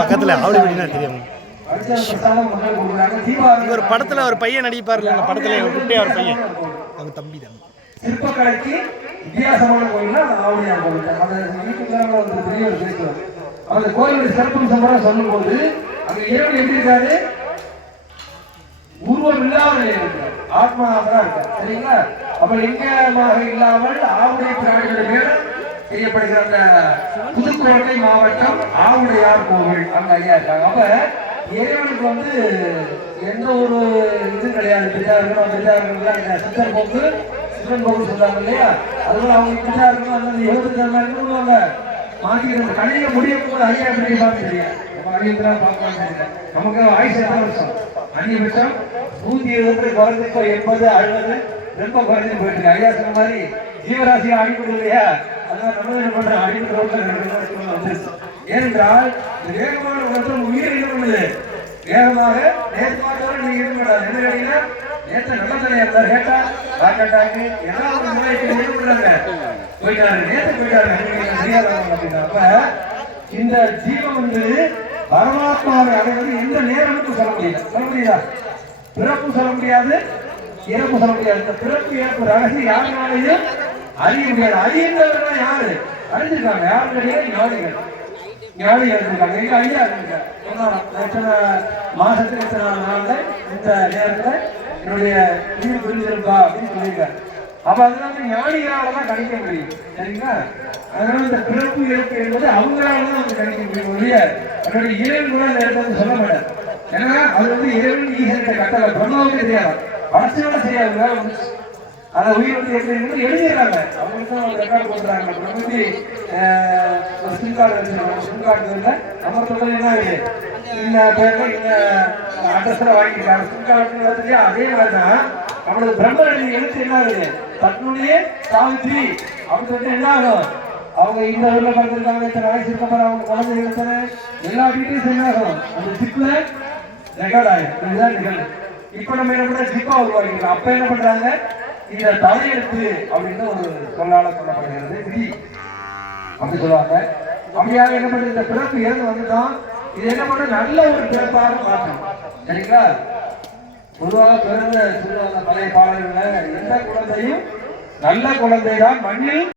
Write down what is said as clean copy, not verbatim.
பக்கத்தில் ஆவடி வீடுனா தெரியும். ஒரு படத்தில் ஒரு பையன் நடிப்பார்ல, அந்த படத்தில் ஒரு குட்டியா ஒரு பையன், அவங்க தம்பி தான். சிற்பக்கலைக்கு வித்தியாசமான கோயில்னா ஆவடியார் கோவில். அந்த யூடியூப்ல ஒரு பெரிய ஒரு பேசுவார். அந்த கோயிலுடைய சிறப்பு சம்பளம் சொல்லும்போது அங்க இறைவன் எப்படி இருக்காரு? உருவம் இல்லாமல் இருக்கிறார், ஆத்மாவாக இருக்கார். சரிங்களா? அப்ப லிங்கமாக இல்லாமல் ஆவுடைய பிராணிகளுடைய மேல செய்யப்படுகிற அந்த புதுக்கோட்டை மாவட்டம் ஆவுடையார் கோவில் அங்க ஐயா இருக்காங்க. அப்ப இறைவனுக்கு எந்த ஒரு இது கிடையாது. சித்தர் போக்கு சிவன் போக்கு சொல்றாங்க இல்லையா? அதுவும் அவங்க பிச்சா இருக்கணும், அந்த 70 மாத்திக்கிறது கடையில முடியும் போது ஐயா எப்படி பார்த்து தெரியும். நம்ம அறிவுதான் பார்க்கலாம். நமக்கு ஆயுஷ் எத்தனை வருஷம்? அதிகபட்சம் 120 குறைஞ்சிருக்கோ, 80 60 ரொம்ப குறைஞ்சு போயிட்டு இருக்கு. ஐயா சொன்ன மாதிரி ஜீவராசியை அடிப்பது இல்லையா? அதனால நம்ம என்ன பண்றோம்? அடிப்பது வந்துருச்சு. ஏனென்றால் இந்த வேகமான உலகத்தில் உயிர் என்ன பண்ணுது? வேகமாக நேர்மாற்றோடு நீங்க இருக்க மாட்டாது. என்ன கேட்டீங்கன்னா, நேற்று நல்ல தலையா இருந்தார், கேட்டா டாக்கு ஏதாவது என்ன பண்றாங்க? போயிட்டாரு, நேற்று போயிட்டாரு அப்படின்னா. அப்ப இந்த ஜீவம் பரமாத்மாவை அடைவது எந்த நேரமும் சொல்ல முடியல. சொல்ல முடியுதா? பிறப்பு சொல்ல முடியாது, இறப்பு சொல்ல முடியாது. இந்த பிறப்பு இறப்பு ரகசியம் யாருனாலையும் அறிய முடியாது. அறிந்தவர்கள் யாரு அறிஞ்சிருக்காங்க? யாருடைய ஞானிகள். ஞானிகள் இருக்காங்க. எங்க ஐயா இருக்காங்க. எத்தனை மாசத்துக்கு எத்தனை நாள்ல இந்த நேரத்துல என்னுடைய உயிர் புரிஞ்சிருப்பா அப்படின்னு சொல்லியிருக்காரு. அப்ப அதனால ஞானிகளாலதான் கணிக்க முடியும். சரிங்களா? அதனால இந்த பிறப்பு இறப்பு என்பது அவங்களாலதான் கணிக்க முடியும். என்னுடைய இறைவன் கூட அந்த இடத்துல சொல்ல மாட்டார். ஏன்னா அது இறைவன் ஈசன் கட்டளை. பிரம்மாவுக்கு தெரியாது, வளர்ச்சியோட செய்யாது. அதை உயிர் எப்படி எழுதிடுறாங்க. அவங்களுக்கும் ரெக்கார்டு போட்டுறாங்க. பிரம்மதி ஒரு சிம்கார்டு வச்சிருக்காங்க. சிம்கார்டு நம்ம சொல்றது என்ன இது? இந்த பேர்ல இந்த அட்ரஸ்ல வாங்கிட்டாங்க. சிம்கார்டு அதே மாதிரிதான் நம்மளுக்கு பிரம்ம எழுத்து என்ன ஆகுது? தன்னுடைய சாவித்ரி அப்படின்னு சொல்லிட்டு என்ன ஆகும்? அவங்க இந்த ஊர்ல பார்த்துருக்காங்க, இத்தனை வயசு இருக்கப்பறம் அவங்க குழந்தை எழுத்தன எல்லா டீட்டெயில்ஸ் என்ன ஆகும்? அந்த சிப்ல ரெக்கார்ட் ஆகும். இதுதான் நிகழ்வு. இப்ப நம்ம என்ன பண்ற? சிப்பா உருவாக்கிக்கலாம். அப்ப என்ன பண்றாங்க? இந்த தலையெழுத்து அப்படின்னு ஒரு சொல்லால சொல்லப்படுகிறது. விதி அப்படி சொல்லுவாங்க. அப்படியாக என்ன பண்றது? இந்த பிறப்பு இறந்து வந்துதான் இது என்ன பண்ற? நல்ல ஒரு பிறப்பாக மாற்றணும். சரிங்களா? பொதுவாக பிறந்த சொல்லுவாங்க பழைய பாடல்களை, எந்த குழந்தையும் நல்ல குழந்தைதான் மண்ணில்